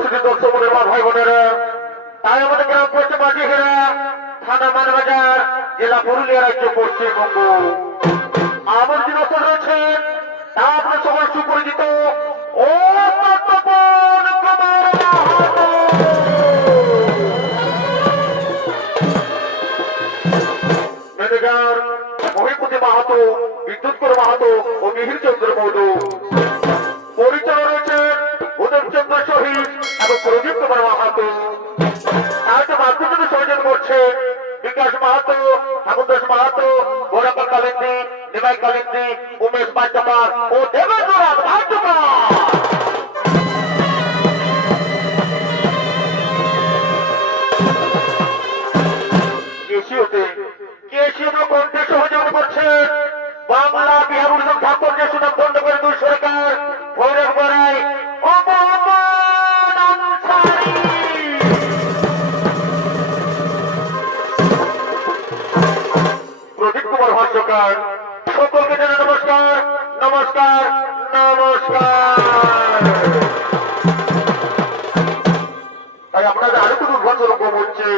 উপস্থিত দর্শক ভাই বোনেরা, তাই আমাদের গ্রাম পশ্চিম বাজিঘেরা, থানা মানবাজার, জেলা পুরুলিয়া, রাজ্য পশ্চিমবঙ্গ। আমার যে দর্শক রয়েছেন তা আপনার সবাই সুপরিচিত ও তত্ত্বপন কুমার মাহাতো। ম্যানেজার মহিপতি মাহাতো, বিদ্যুৎকর মাহাতো ও মিহির চন্দ্র মৌদু। পরিচালনা রয়েছেন উদয় চন্দ্র শহীদ এবং প্রদীপ কুমার মাহাতো। তার বাদ্যযন্ত্র সহযোগ করছে বিকাশ মাহাতো, ঠাকুর দাস মাহাতো, গোরাপাল কালিন্দি, নিমাই কালিন্দি, উমেশ বাঞ্চপার ও দেবেন্দ্র বাঞ্চপার। কেশিওতে কণ্ঠে সহযোগ করছে বাংলা বিহার উৎসব ঠাকুর যে সুনাম দণ্ড করে দুই সরকার ভৈরব গড়াই প্রদীপ কুমার ভাষ্যকার। সকলকে জানাই নমস্কার, নমস্কার, নমস্কার। তাই আপনাদের আরেকটু দুর্ভাগ্যরকম হচ্ছে,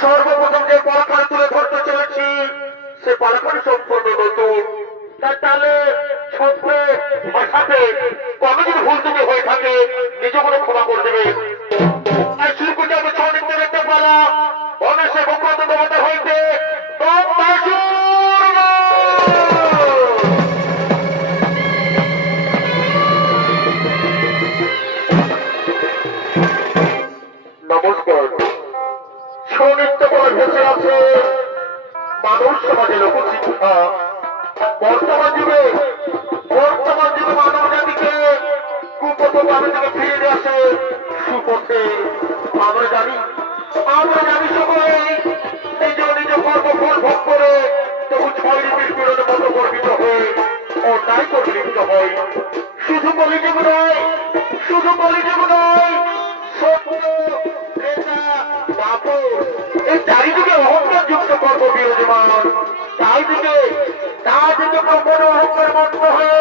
সর্বপ্রথম যে পালাখানি তুলে ধরতে চলেছি সে পালাখানি সম্পূর্ণ নতুন। তার তাহলে শব্দে ভাষাতে কবে যদি ভুল ত্রুটি হয়ে থাকে নিজে কোনো ক্ষমা করে দেবে। আর শুরু করতে হবে ছনিত্য দেখতে পালা অনেশে ভূপত দেবতা হইতে নমস্কার। ছনিত্য বলে ভেসে আছে মানুষ সমাজে লোকশিক্ষা। বর্তমান যুগে মানব জাতিকে কুপথ মানুষ থেকে ফিরিয়ে আসে সুপথে। আমরা জানি সবাই নিজ নিজ কর্মফল ভোগ করে তবু ছয় ঋতুর পীড়নের মতো গর্বিত হয়ে অন্যায় করে লিপ্ত হয়। শুধু কলিযুগ নয় সত্য, নেতা, বাপু এই চারিদিকে অহংকার যুক্ত কর্ম বিরাজমান। তার দিকে ব্রহ্মণ অহংকার মন্ত্র হয়ে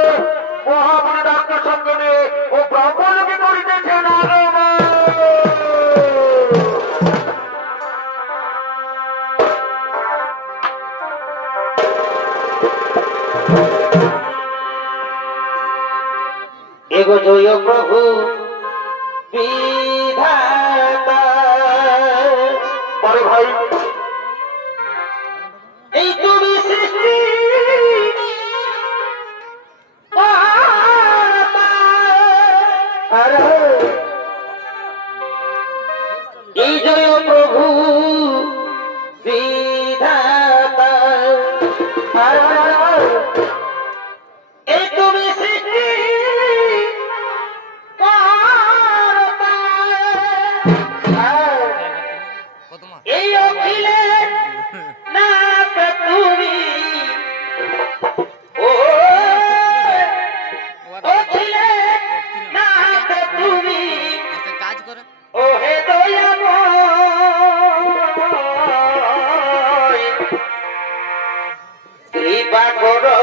মহামনে ডাক্ত সঙ্গনে ও ব্রহ্মলোকে করিতেছেন আগমন। এগো জয় প্রভু বিধাতা। আরে ভাই, এই তুমি সৃষ্টি এই জয় প্রভু বিধাতা। এই তুমি সৃষ্টি এই অখিলে না তুমি ও অখিলে না তুমি কাজ করে ও হে দয়াময় কৃপা করো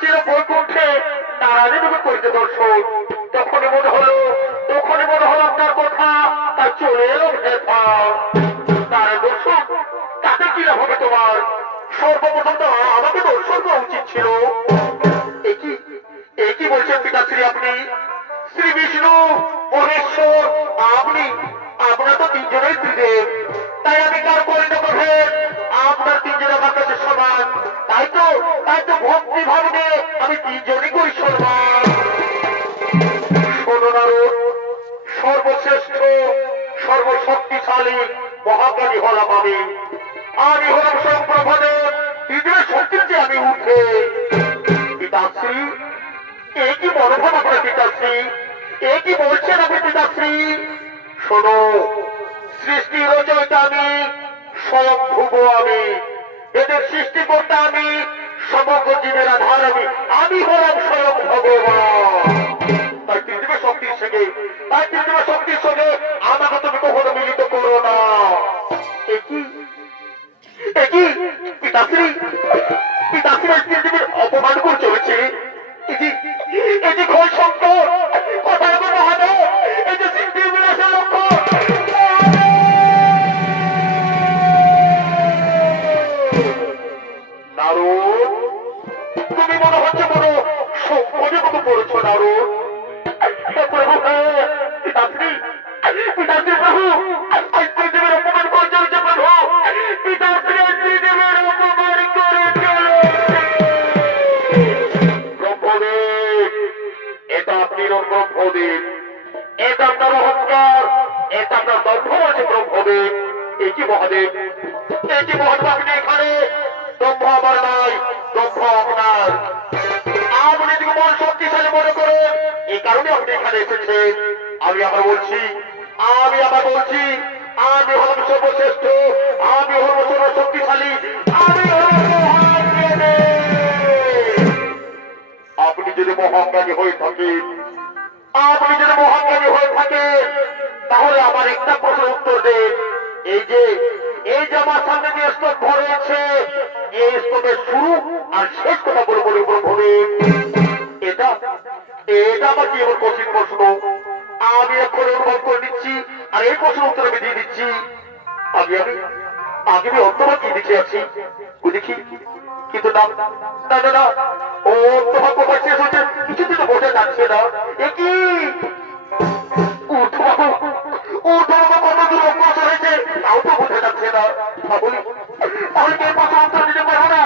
ছিল বৈকুণ্ঠে নারায়ণী দেবী করিতে দর্শন। তখনই মনে হলো আপনার কথা, তার চলে এলো ভেথা। তার দর্শন তাতে কি লাভ হবে তোমার? সর্বপ্রথম তো আমাকে দর্শন করা উচিত ছিল। একই বলছেন পিতাশ্রী আপনি? শ্রী বিষ্ণু, মহেশ্বর, আপনি, আপনার তো তিনজনেই ত্রিদেব, তাই আমি কার পরিণত করবে? আপনার তিনজন আমার কাছে সমান, তাই তো ভক্তি ভাবনে আমি তিনজনই করি সমান। শোনো নারদ, সর্বশ্রেষ্ঠ সর্বশক্তিশালী মহাজ্ঞানী হলাম আমি হলাম স্বয়ং প্রভুদেব, পৃথিবীর শক্তির যে আমি উঠে। পিতাশ্রী, একই মনোভাব আপনার পিতাশ্রী, একই বলছেন আপনি পিতাশ্রী। শোনো, সৃষ্টির রচয়িতা আমি, স্বয়ংভুব আমি, এদের সৃষ্টি করতে আমি, সমগ্র জীবের আধার আমি হলাম স্বয়ং ভগবান। তাই পৃথিবীর শক্তির সঙ্গে আমাকে তুমি কখনো মিলিত করো না। একই পিতাশ্রী পৃথিবীর অপমান করে চলেছে। এই যে ঘোষ শঙ্কর কথায় মহাদেব, এই যে সৃষ্টির বিনাশের লক্ষ্য। নারদ, তুমি মনে হচ্ছে বড় সংকটের মতো পড়েছ নারদ। প্রভু, পিতাশ্রী প্রভু, পৃথিবীর অপমান করে চলেছে প্রভু। পিতাশ্রী পৃথিবীর অপমান করে চলেছে। ব্রহ্মদেব, এটা আপনি ব্রহ্মদেব, এটা আপনার অহংকার, এটা আপনার দর্ভ আছে ব্রহ্মদেব। একই মহাদেব, আপনি এখানে। দম্ভ আমার নয়, দম্ভ আপনার। আপনি যদি মন শক্তিশালী মনে করেন, এই কারণে আপনি এখানে এসেছেন। আমি আবার বলছি আমি হলাম সর্বশ্রেষ্ঠ, আমি হলাম সর্বশক্তিশালী, আমি হলাম মহাজ্ঞানী। আপনি যদি মহাজ্ঞানী হয়ে থাকেন, তাহলে আমার একটা প্রশ্নের উত্তর দেন। এই যে আমার সামনে যে স্তম্ভ রয়েছে, এই স্তম্ভের শুরু আর শেষ কথা বলে ব্রহ্মদেব, এটা আমার কি এমন কঠিন প্রশ্ন? আমি এখন অনুভব করে নিচ্ছি, আর এই প্রশ্নের উত্তর আমি দিয়ে দিচ্ছি। আমি অন্তভা কি দেখে আছি দেখি, কিন্তু না, ও অন্তভা কোথায় শেষ হয়েছে কিছুদিন তো বোঝা যাচ্ছে না। একই কত দূর অগ্রসর হয়েছে তাও তো বোঝা যাচ্ছে না। তাহলে এই প্রশ্ন উত্তর দিতে পারবো না।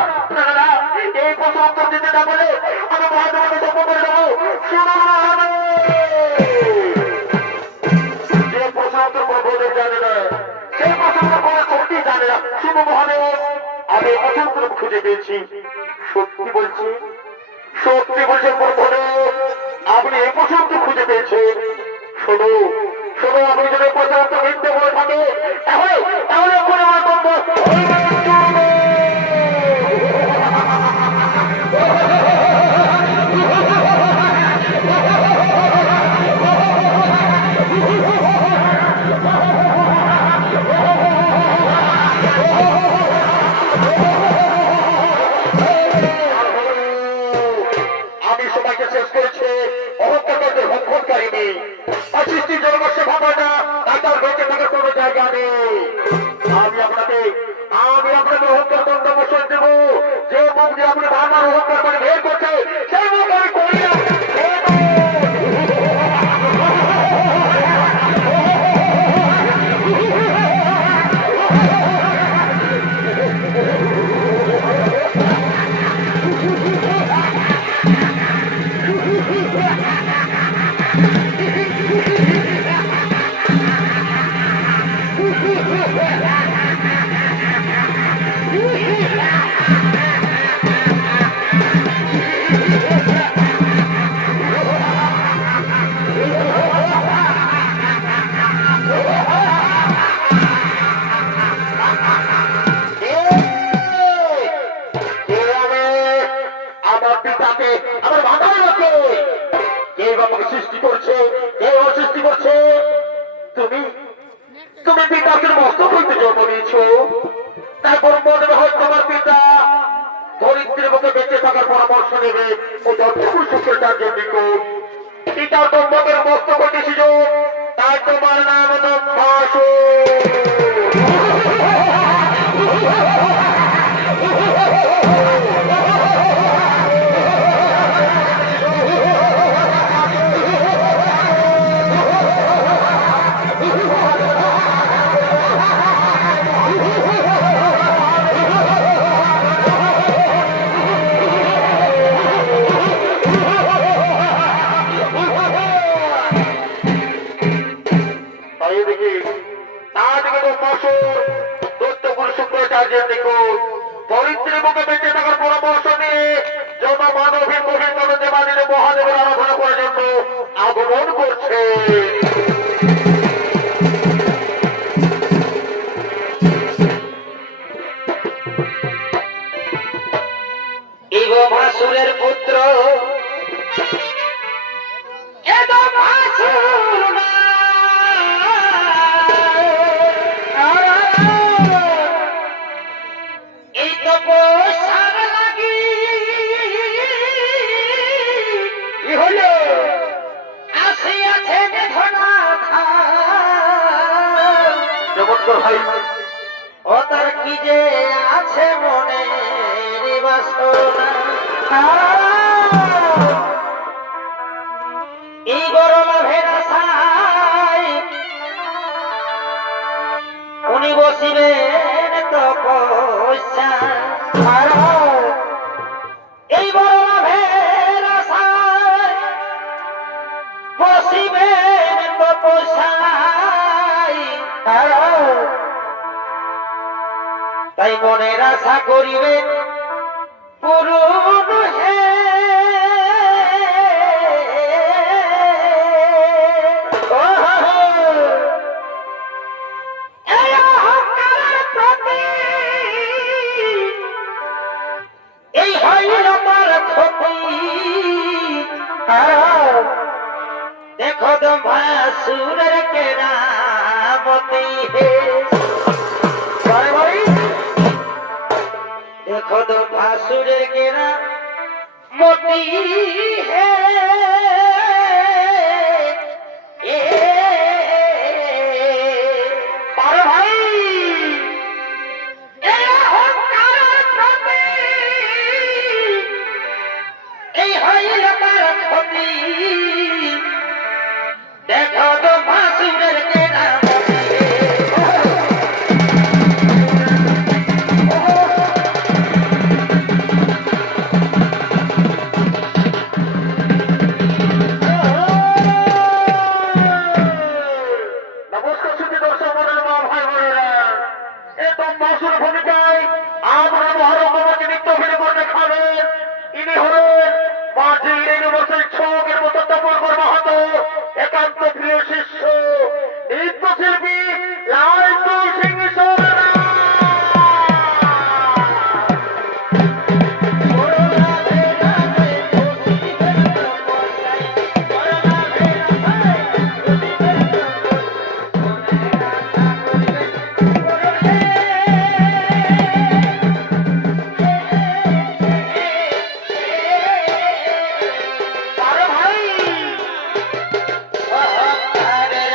এই প্রশ্ন উত্তর দিতে না বলে আমি মহাদেবকে জপ করে দেবো। শুনুন যে প্রশ্ন উত্তর ব্রহ্মদেব জানে না, সেই প্রশ্ন উত্তর কোনো সত্যি জানে না। শুনো মহাদেব, আমি এই প্রশ্ন উত্তর খুঁজে পেয়েছি। সত্যি বলছেন ব্রহ্মদেব, আপনি এই প্রশ্ন উত্তর খুঁজে পেয়েছেন। শোনো, আপনি যদি প্রশ্ন উত্তর মিথ্যে বলে থাকে, তাহলে করে আমার বলবো আমি সবাইকে শেষ করেছে অহংকারদের ভক্ষণকারিণী। অসৃষ্টি জন্মস্য ভাবনা, তার বেঁচে থাকার কোনো জায়গা নেই। আমি আপনাকে অহংকার দণ্ড বসন দেব। যে মুখ দিয়ে আপনি বারবার অহংকার মানে বের করছে, সেই মুখ আমি করি না। সৃষ্টি করছে, কেউ সৃষ্টি করছে। তুমি পিতাকে মস্তক হইতে জন্ম নিয়েছ, তারপর মনে হয় তোমার পিতা ধরিত্রী মতো বেঁচে থাকার পরামর্শ নেবে ও যতটুকু শুক্রাচার্যের নিকট। পিতা দম্পতির মস্তক ডিসিজন, তাই তোমার নাম হলো ভাসু। পরিত্রের মুখে বেঁচে থাকার পরামর্শ নিয়ে জনমানবের পবিত্র দেবাদিনে মহাদেবের আরাধনা করার জন্য আগমন করছে। ভাসুরের পুত্র ও তার কি যে আছে মনে বাসনা, এই গরম ভেদাসায় উনি বসিবেন তপস্যা। এই গরম ভেদাসায় বসিবেন তপস্যায়, তাই মনের আশা করিবেন পূরণ হে। এই অহংকারের প্রতি এই হইল তার ক্ষতি। দেখো তো ভাসুরের কেরামতি হে, देखो तो भासुर गिरा मोती है। और भाई ये अहंकार प्रति এই হইল তার ক্ষতি। দেখো তো ভাসুরের কেরামতি একান্ত প্রিয় শিষ্য নৃত্যশিল্পী লালটু সিং সোরেন। অহংকারের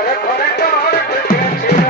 ঘরে ঘরে ঘর ঢুকেছিল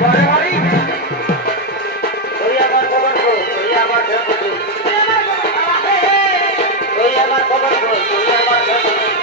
ঘরে বাড়ি তুই আমার খবর কই তুই আমার খবর কই তুই আমার খবর কই তুই আমার খবর কই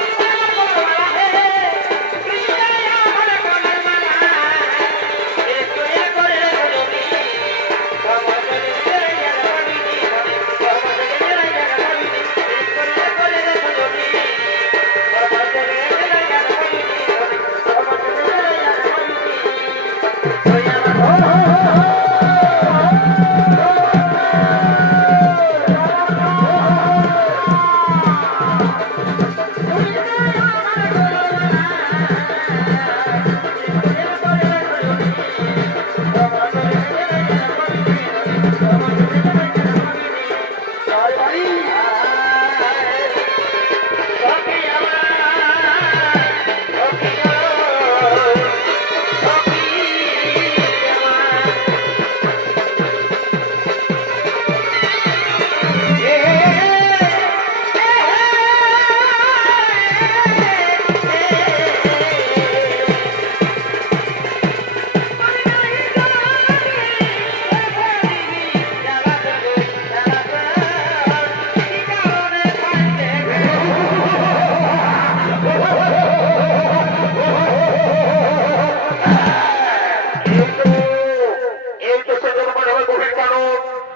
এই তো সে জন্মের হবে গভীর কারণ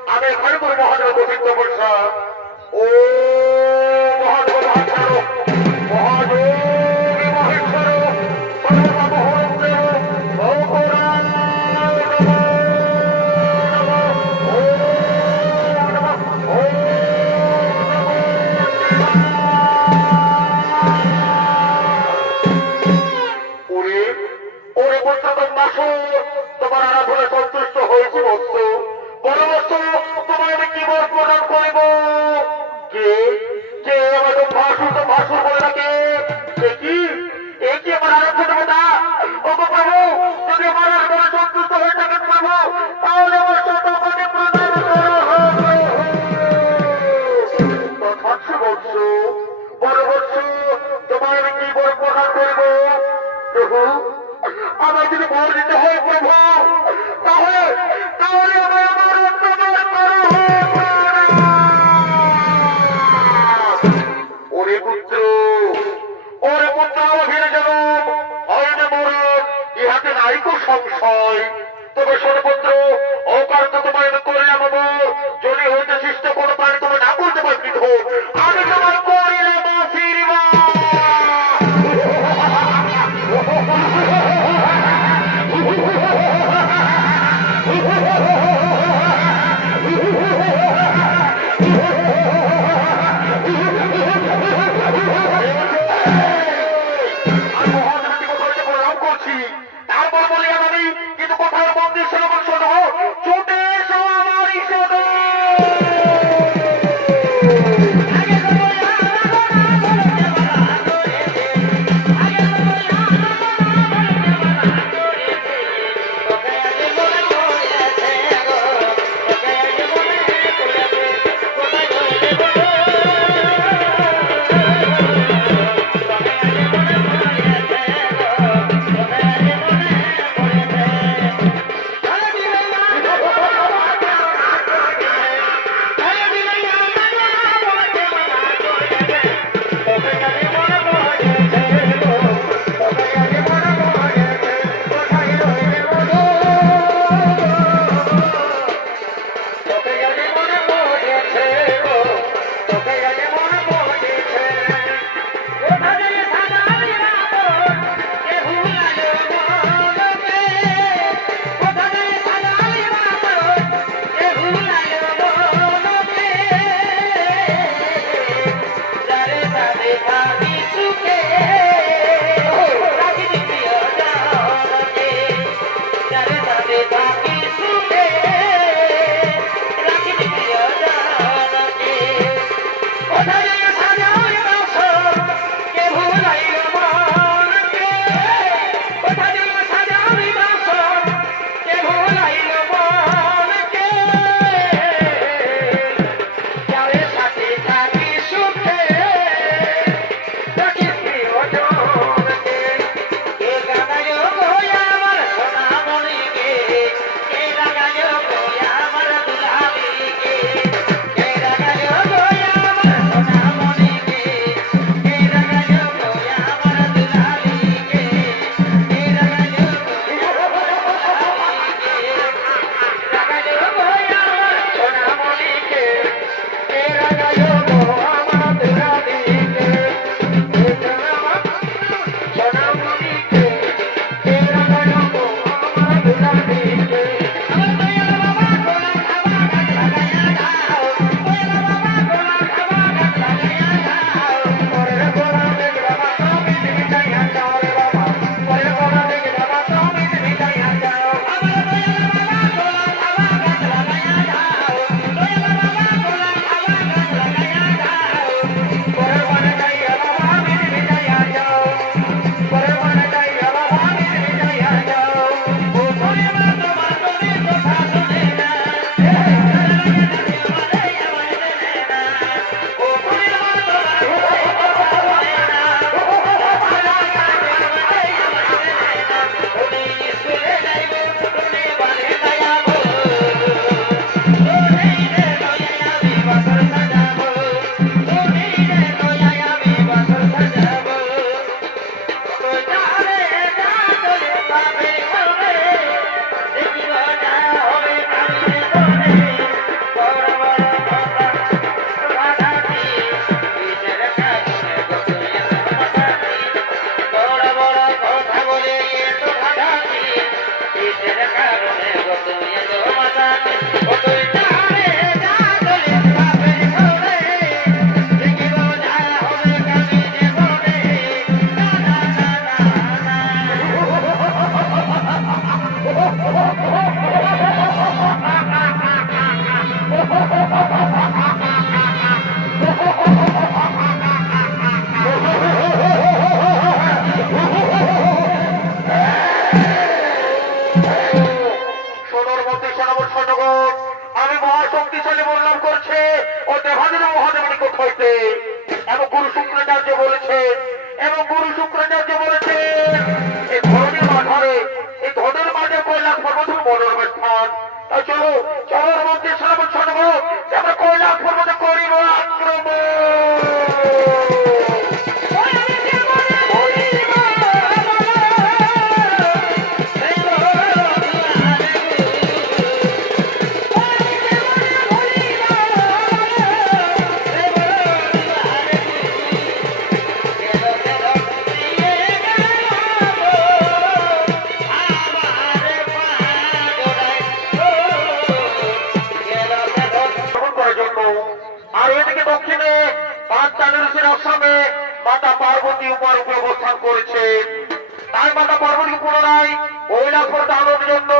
আমি এখানে করে মহাদেব গভীর তপস্যা ও মহাদেব মহাদেব মহাদেব মহেশ্বর সর্বমহোদেব ভগবান ওরে ওরে বর্তমান মাসুর তোমার আরাধনে সন্তুষ্ট হয়েছি বস্তু বড় বস্তু তোমার আমি কি বর প্রদান করিব কে কে আমাকে ভাসুর তো ভাসুর বলে থাকে সে কি এই কি আমার আরাধ্য দেবতা ও গো প্রভু যদি আমার আরাধনে সন্তুষ্ট হয়ে থাকেন প্রভু তাহলে আমার তোমাকে প্রদান তথাৎসু বৎস বড় বৎস তোমার আমি কি বর প্রদান করিব প্রভু আমার যদি বর দিতে হয় প্রভু তাহলে তাহলে আমি আমার অন্তর্জাল করো ওরে পুত্র আমার ফিরে যাব হয়নি মরণ ইহাতে নাইকো সংশয় তবে সর্বত্র অকার্য তোমার আমি করিলাম যদি হইতে সৃষ্ট কোনো প্রাণী তুমি না করতে পারি আমি তোমার করিলাম আশীর্বাদ তারপর বলি আমি কিন্তু কোথাও মন্দির তুমি এত মাতালে ও তুই যাবে যা চলে যাবে ঘরে দেখিব যা হবে কামি জীবনে না না না না সোনার মধ্যে সোনাবর স্বর্ণগর আমি মহাশক্তিশালী বললাম করছে ও দেবাদিন মহাদেবনী কোথাইতে এবং গুরু শুক্রাচার্য বলেছে এই ধরনের মাঝারে এই ধনের মাঝে কৈলাস পর্বত মনোরম স্থান তাই চলো চলোর মধ্যে সোনাবর স্বর্ণগর আমরা কৈলাস পর্বতে করিব আক্রমণ গ্রহণ করার জন্য আর এদিকে দক্ষিণে পাঁচ চাঁদের আসামে মাতা পার্বতী উপর উপরে অবস্থান করেছে তাই মাতা পার্বতী পুনরায় কৈলাসপুর দানের জন্য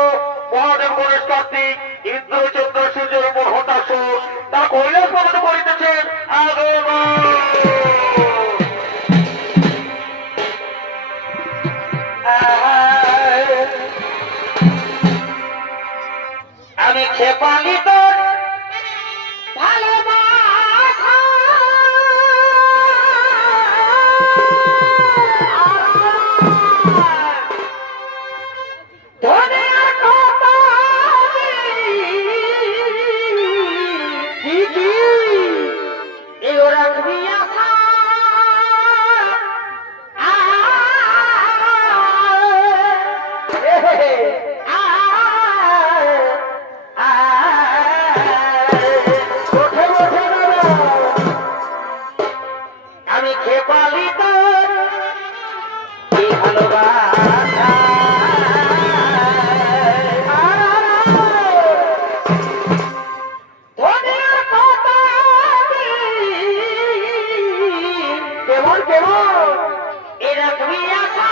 মহাদেব গণেশ কার্তিক ইন্দ্র চন্দ্র সূর্যের উপর হতাশর তারা কৈলাস পর্বত করিতেছেন আগমন। আমি খেপালি তোর ভালোবাসা ধনের কথা কি এও রাখবি আশা আমি খেপালি তোর এই ভালোবাসা ধনের কথা কেমন কেমন এ রাখবি আশা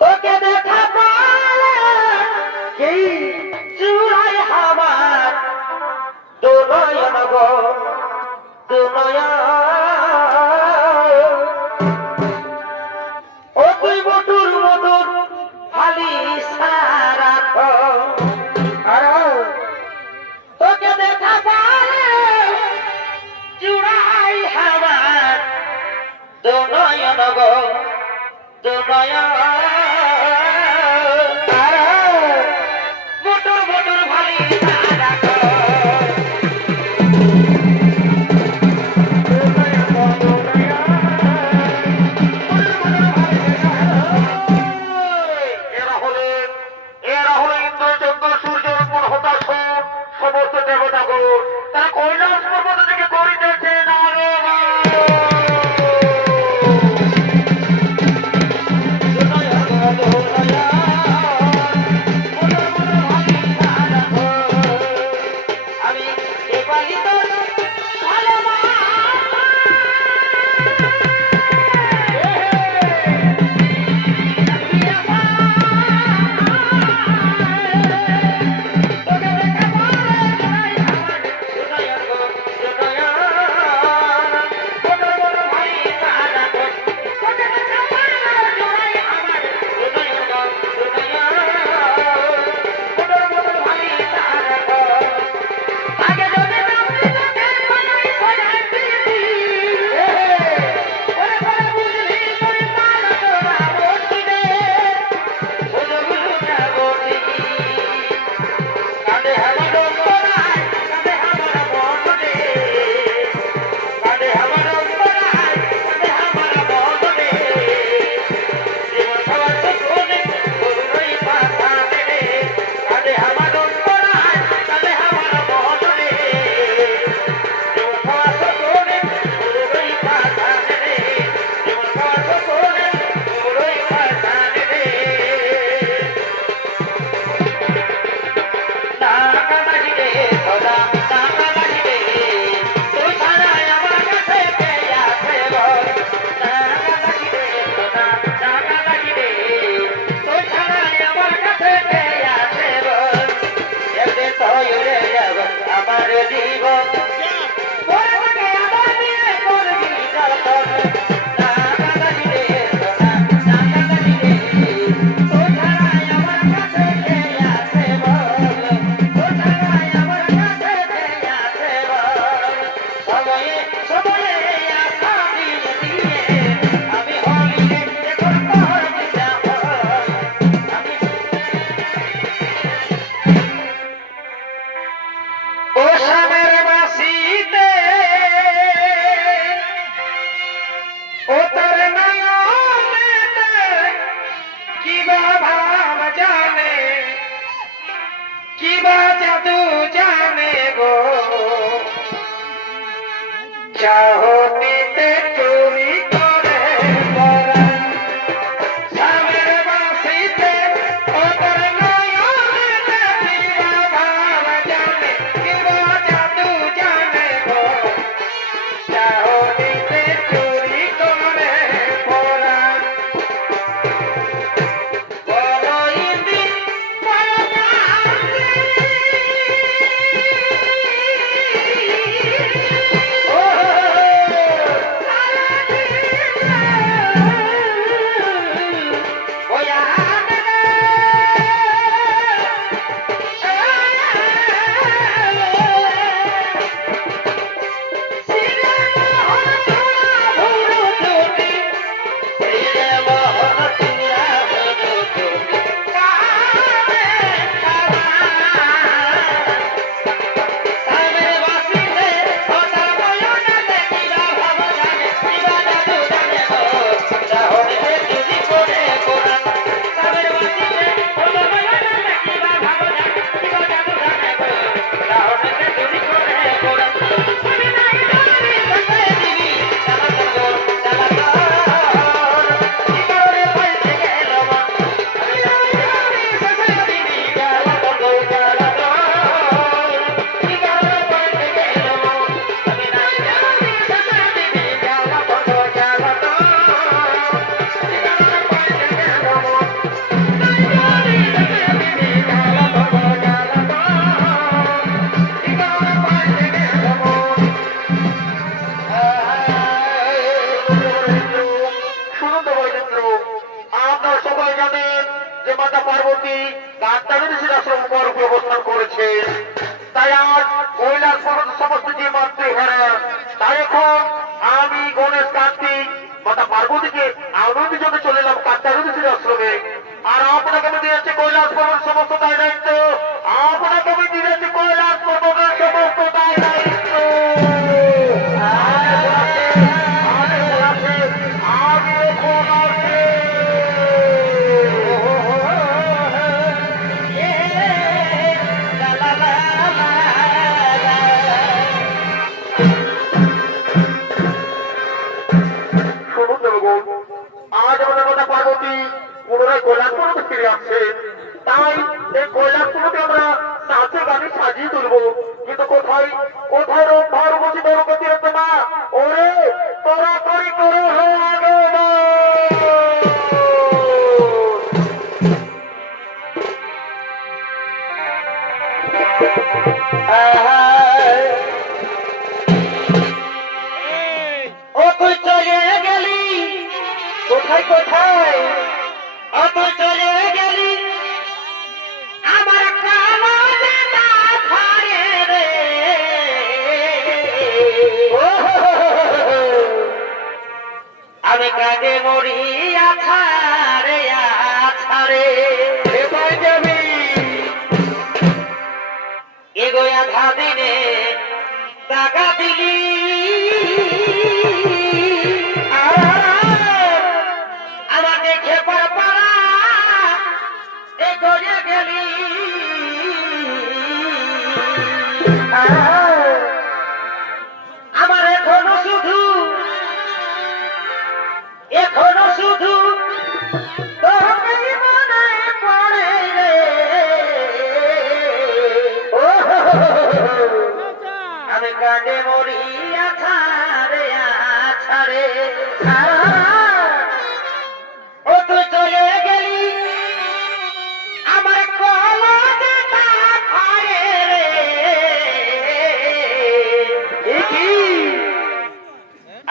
তোকে দেখা পালে কি চূড়ায় হাবার দুনয়ন গো দুনয়ন ও তুই বটুর মধুর খালি সারা তোকে দেখা পালে চূড়ায় হাবার দুনয়ন গো দুনয়ন বটুর বটুর ভালি সারা এরা হলো ইন্দ্র চন্দ্র সূর্যের উপর হতাশর সমস্ত দেবতাগণ তারা কৈলাস পর্বত থেকে করিতেছেন আগমন। ও তোর নয়নেতে কিবা ভাব জানে কিবা জাদু জানে গো চাহনিতে চুরি করে পরা সামের বাসিতে ও তোর নয়নেতে কিবা ভাব জানে কিবা জাদু জানে গো চাহনিতে চুরি করে পরা বড়ইন্দি শুনুন তো বৈচিত্র, আপনারা সবাই জানেন যে মাতা পার্বতী কাত্তায়নী ঋষির আশ্রম বরফে অবস্থান করেছে। তাই আজ কৈলাস পর্বত সমস্ত যে মাতৃহারা, তাই এখন আমি গণেশ কার্তিক মাতা পার্বতীকে আনন্দ জন্য চলে এলাম কাত্তায়নী ঋষির আশ্রমে। আর আপনাকে আমি দিয়েছি কৈলাস পর্বত সমস্ত দায় দায়িত্ব, আপনাকে আমি দিয়েছি কৈলাস পর্বতের সমস্ত দায় দায়িত্ব। শুনুন দেবগণ, আজ আমাদের মাতা পার্বতী পুনরায় কৈলাস পর্বতে ফিরে আসছে। তাই এই কৈলাস পর্বতে আমরা নাচে গানে সাজিয়ে তুলবো। কিন্তু কোথায় কোথায় রোগ বসি বড় গতি হচ্ছে না। ওরে তোরা তরি করো হে আগে না। ও তুই চলে গেলি কোথায় কোথায় ও তুই চলে গেলি আমার কালো জানা ফারে রে আমি কাজে মরি আছারে আছারে কোথায় যাবি? এগোয়া ধাদিনে টাকা দিলি আমার দেখে পারা এগোয়ে গেলি আমার এখনো শুধু তোকেই মনে পড়ে রে আমি কাঁদে মরি আছারে আছারে ও তুই চলে গেলি আমার কলজটা খায়ে রে কি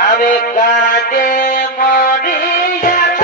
আমি কাঁদে মরি আছারে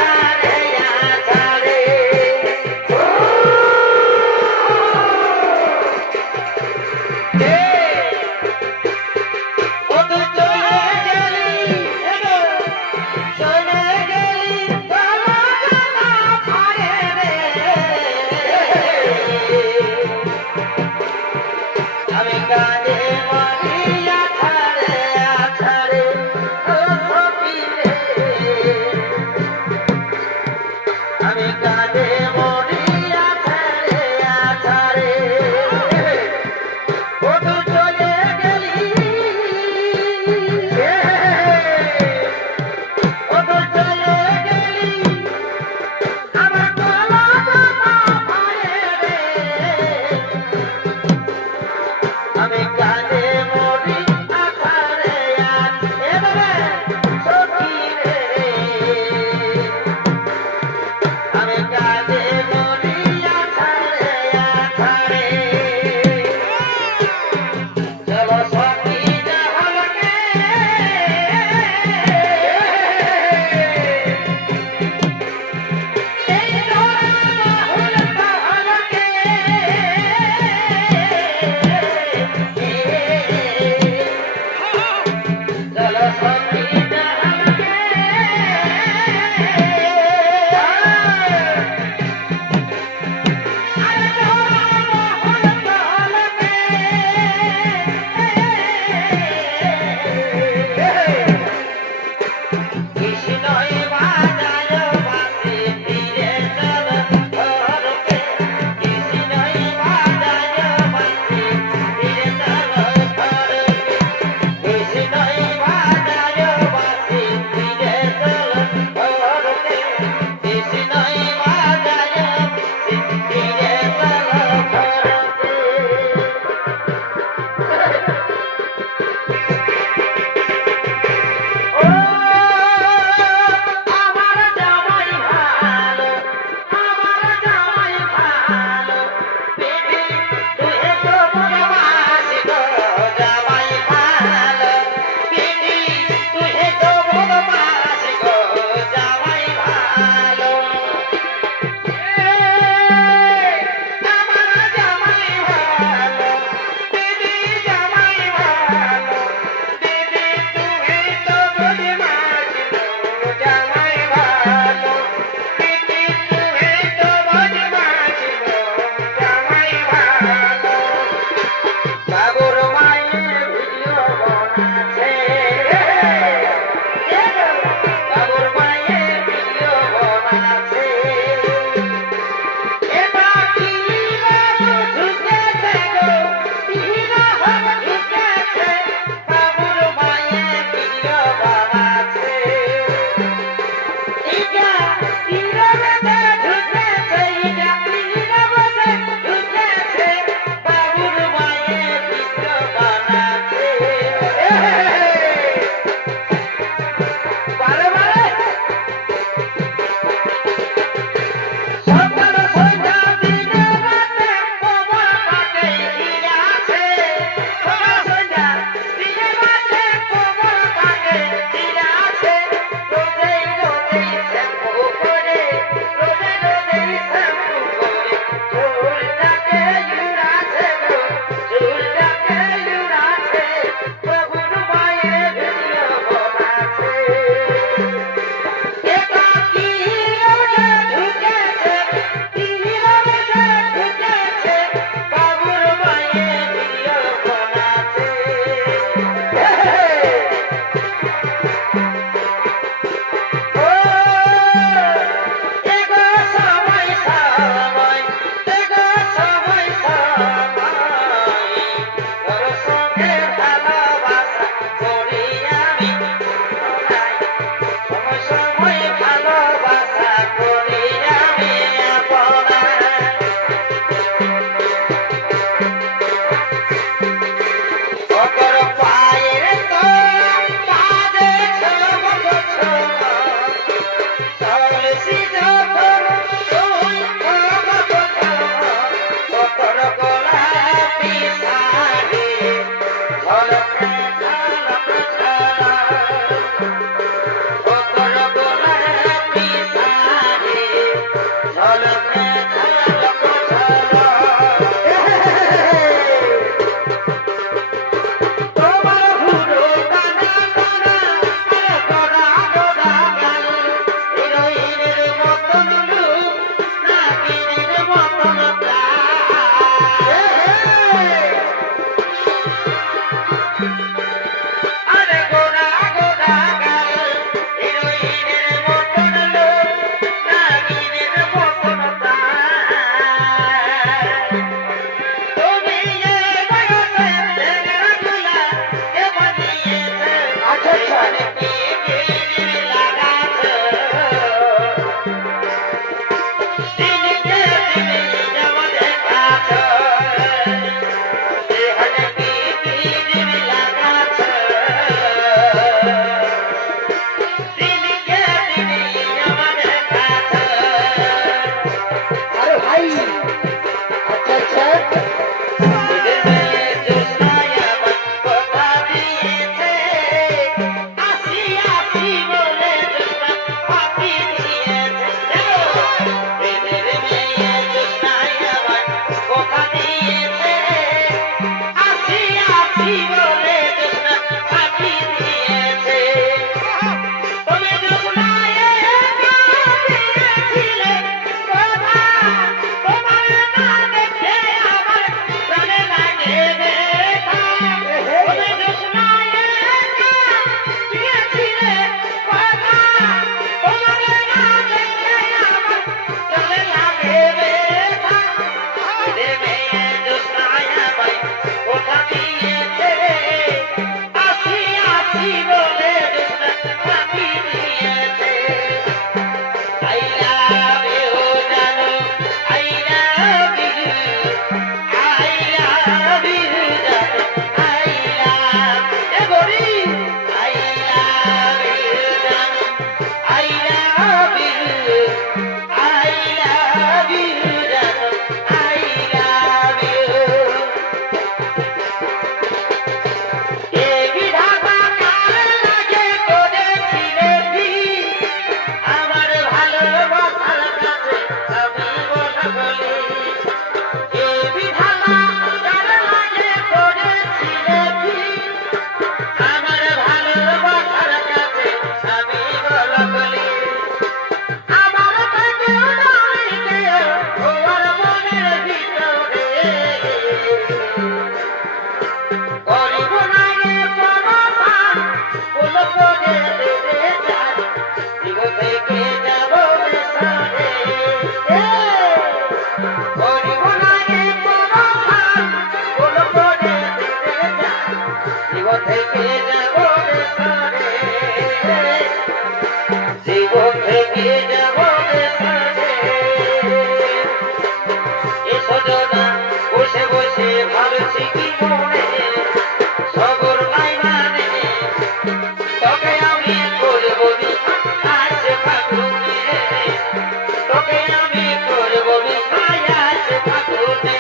থেকে যাব বেসারে করিব না রে পরখান বলো করে দিতে যা জীবন থেকে যাব বেসারে জীবন থেকে যাব বেসারে এ সজনা বসে বসে ভাবছি কি মনে সবর নাই মানে তোকে আমি করব বিনাশ ফাগুনে তোকে আমি করব বিনাশ ফাগুনে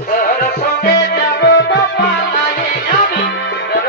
তোর সঙ্গে যাব তো পালাই আমি তোর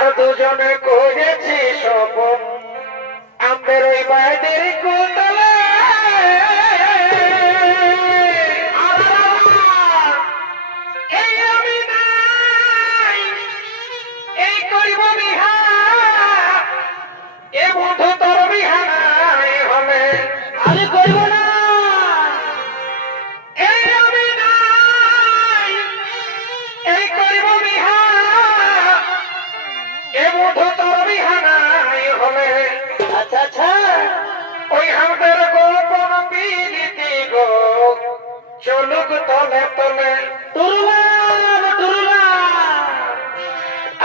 আর দুজনে করেছি স্বপন আমাদের ওই বাইদের কোতলে এই আমি নাই এই করিব বিহা এ বন্ধু তোর বিহা নাই হলে আরে করিব না এই আমি নাই এই করিব বিহা এ বন্ধু তোর বিহা নাই হলে আচ্ছা আচ্ছা ওই আমাদের গোপন বিনীতি গো চলুক তলে তলে তুরুলা তুরুলা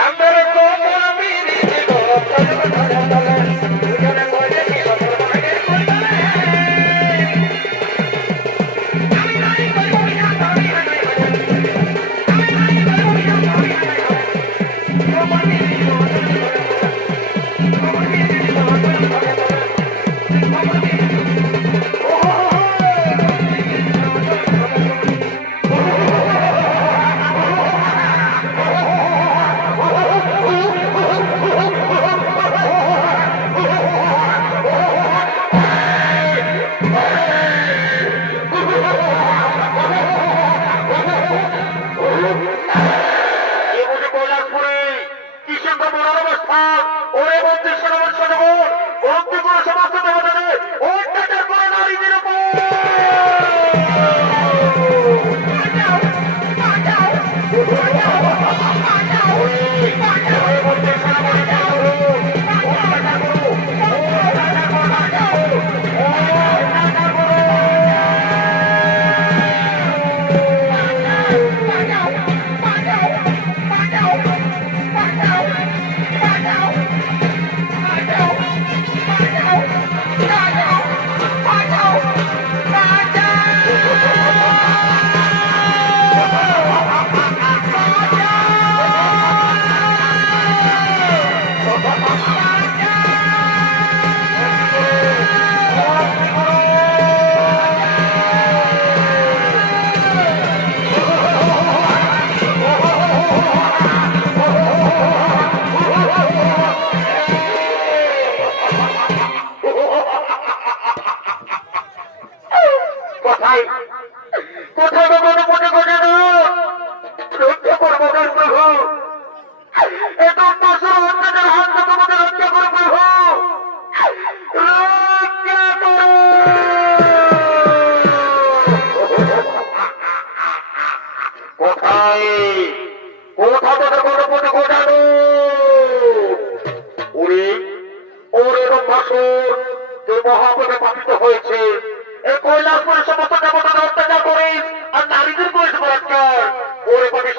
আমাদের গোপন বিনীতি গো চলুক তলে তলে দুজনে করেছি সফল বাইরের কোতলে আমি নাই করিব বিহা তোর বিহা নাই হলে আমি নাই করিব বিহা তোর বিহা নাই হলে গোপন বিনীতি গো চলুক তলে তলে গোপন বিনীতি গো চলুক তলে তলে গোপন বিনীতি এ বুঝি কৈলাসপুরে কিসের তো মরার অবস্থা ওরে বন্দি সনবন সনবন বন্দি করে সমস্ত দেবতাদের অত্যাচার করে নারীদের উপর কোথায় কোথায় ভগবান মনে করে না রক্ষা করবো না প্রভু এত বছর অত্যাচার হাত থেকে আমাদের রক্ষা করে প্রভু রক্ষা করো কোথায় কোথা থেকে গণপতি ঘটানো ওরে ওরে রম্ভাসুর যে মহাপদে পাতিত হয়েছে এই কৈলাসপুরের সমস্ত দেবতাদের অত্যাচার করে আর নারীদের করেছে বলাৎকার ওরে পাবি